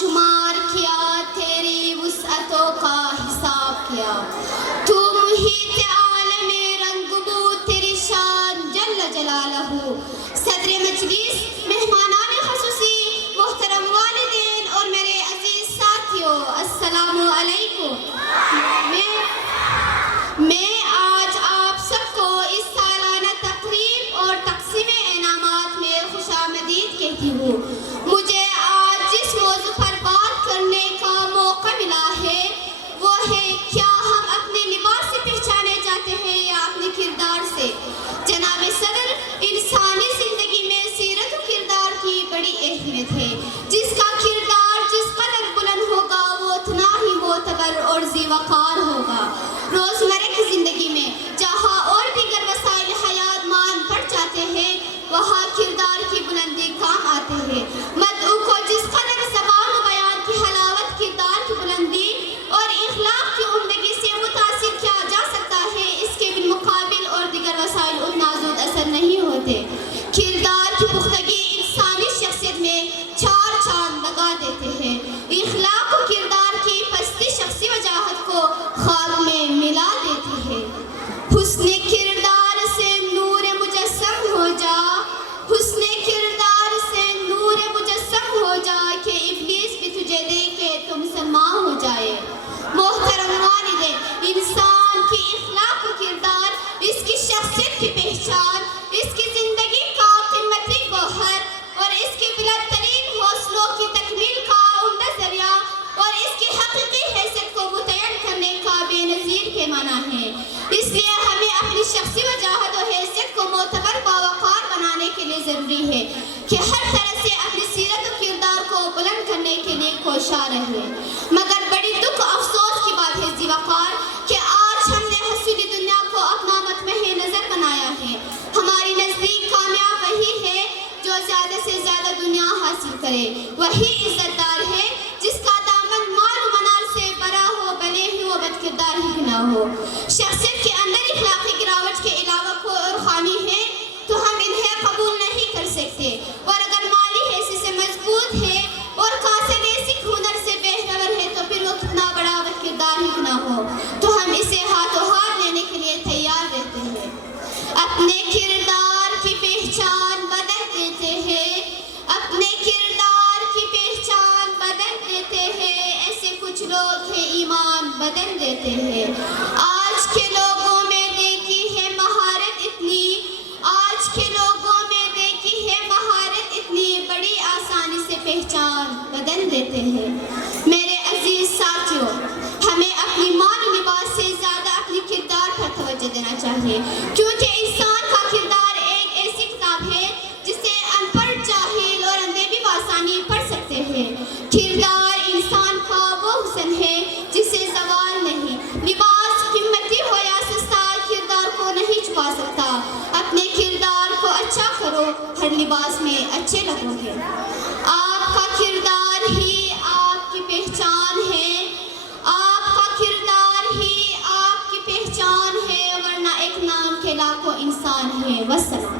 शुमार किया, तेरी वुसअतों का हिसाब किया। तू मुहीत आलमे रंगबू, तेरी शान जल्ल जलालहू। सदर मजलिस, मेहमानान खसूसी, मोहतरम वालिदैन और मेरे अजीज साथियों, अस्सलामु अलैकुम। मैं आज आप सबको इस सालाना तकरीब और तक़सीम इनामात में खुशामदीद कहती हूँ। मुझे आज जिस मौजू पर बात करने का मौका मिला है वो है, क्या हम अपने लिबास से पहचाने जाते हैं या अपने किरदार से। जनाब सदर, इंसानी ज़िंदगी में सीरत और किरदार की बड़ी अहमियत है। जिसका किरदार जिस कदर बुलंद होगा वो उतना ही मोतबर और ज़ीवकार होगा। रोज़मर्रा की ज़िंदगी में जहाँ और दीगर वसाइल हयात मान बढ़ जाते हैं, वहाँ किरदार की बुलंदी काम आते हैं। मदऊ को जिस कदर ज़बान व बयान की हलावत किरदार की बुलंदी और इखलाक की उम्दगी से मुतासिर किया जा सकता है, इसके बिलमुकाबिल और दीगर वसाइल उतना ज़ूद असर नहीं होते। किरदार की पुख्तगी इंसानी शख्सियत में चार चांद लगा देते हैं। इखलाक और किरदार की पस्ती शख्सी वजाहत को खाक में मिला देती है। हुस्ने किरदार से नूर मुजस्सम हो जा, हुस्ने किरदार से नूर मुजस्सम हो जा, कि इब्लीस भी तुझे देखे तो मुसलमान हो जाए। मोहतरम वालिदैन, इंसान की इखलाक और किरदार, इसकी शख्सियत की पहचान, इसकी ज़िंदगी का कीमती गौहर और इसके बुलंदतरीन हौसलों की तकमील का उम्दा ज़रिया और इसकी हकीकी हैसियत को मुतय्यन करने का बेनज़ीर पैमाना है। इसलिए हमें अपनी शख्सी वजाहत और हैसियत को मोतबर बावकार बनाने के लिए ज़रूरी है कि हर तरह से अपनी सीरत और किरदार को बुलंद करने के लिए कोशिश रहे। मगर बड़ी दुख अफसोस की बात है ज़ीवकार कि आज हमने हसीनी दुनिया को अपना मतमहे नज़र बनाया है। हमारी नज़दीक कामयाब वही है जो ज़्यादा से ज़्यादा दुनिया हासिल करे, वही इज़्ज़तदार है जिसका दामन माल व मनाल से बरा हो, भले ही वो बदकिरदार ही ना हो। शख्सियत के अंदर इखलाकी गिरावट के अलावा कोई और खामी है तो हम इन्हें कबूल नहीं कर सकते, और अगर माली हैसियत से मजबूत है और कासिद हुनर से बेहतर है तो फिर वो कितना बड़ा बदकिरदार ही ना हो, तो हम इसे हाथों हाथ लेने के लिए तैयार रहते हैं। अपने किरदार की पहचान बदल देते हैं, अपने किरदार की पहचान बदल देते हैं। ऐसे कुछ लोग हैं ईमान बदल देते हैं। आज के लोगों में देखी है महारत इतनी, आज के लोगों में देखी है महारत इतनी, बड़ी आसानी से पहचान बदल देते हैं। मेरे अजीज साथियों, हमें अपनी मान लिबास से ज़्यादा अपनी किरदार पर तवज्जो देना चाहिए, क्योंकि इंसान का किरदार एक ऐसी किताब है जिसे अनपढ़, जाहिल और अंधे भी आसानी पढ़ सकते हैं। किरदार इंसान का वो हुस्न है जिसे ज़वाल नहीं, लिबास कीमती हो या सस्ता, किरदार को नहीं छुपा सकता। अपने किरदार को अच्छा करो, हर लिबास में अच्छे लगोगे। आपका किरदार ही आपकी पहचान है, आपका किरदार ही आपकी पहचान है, वरना एक नाम के लाखों इंसान है। वस्सलाम।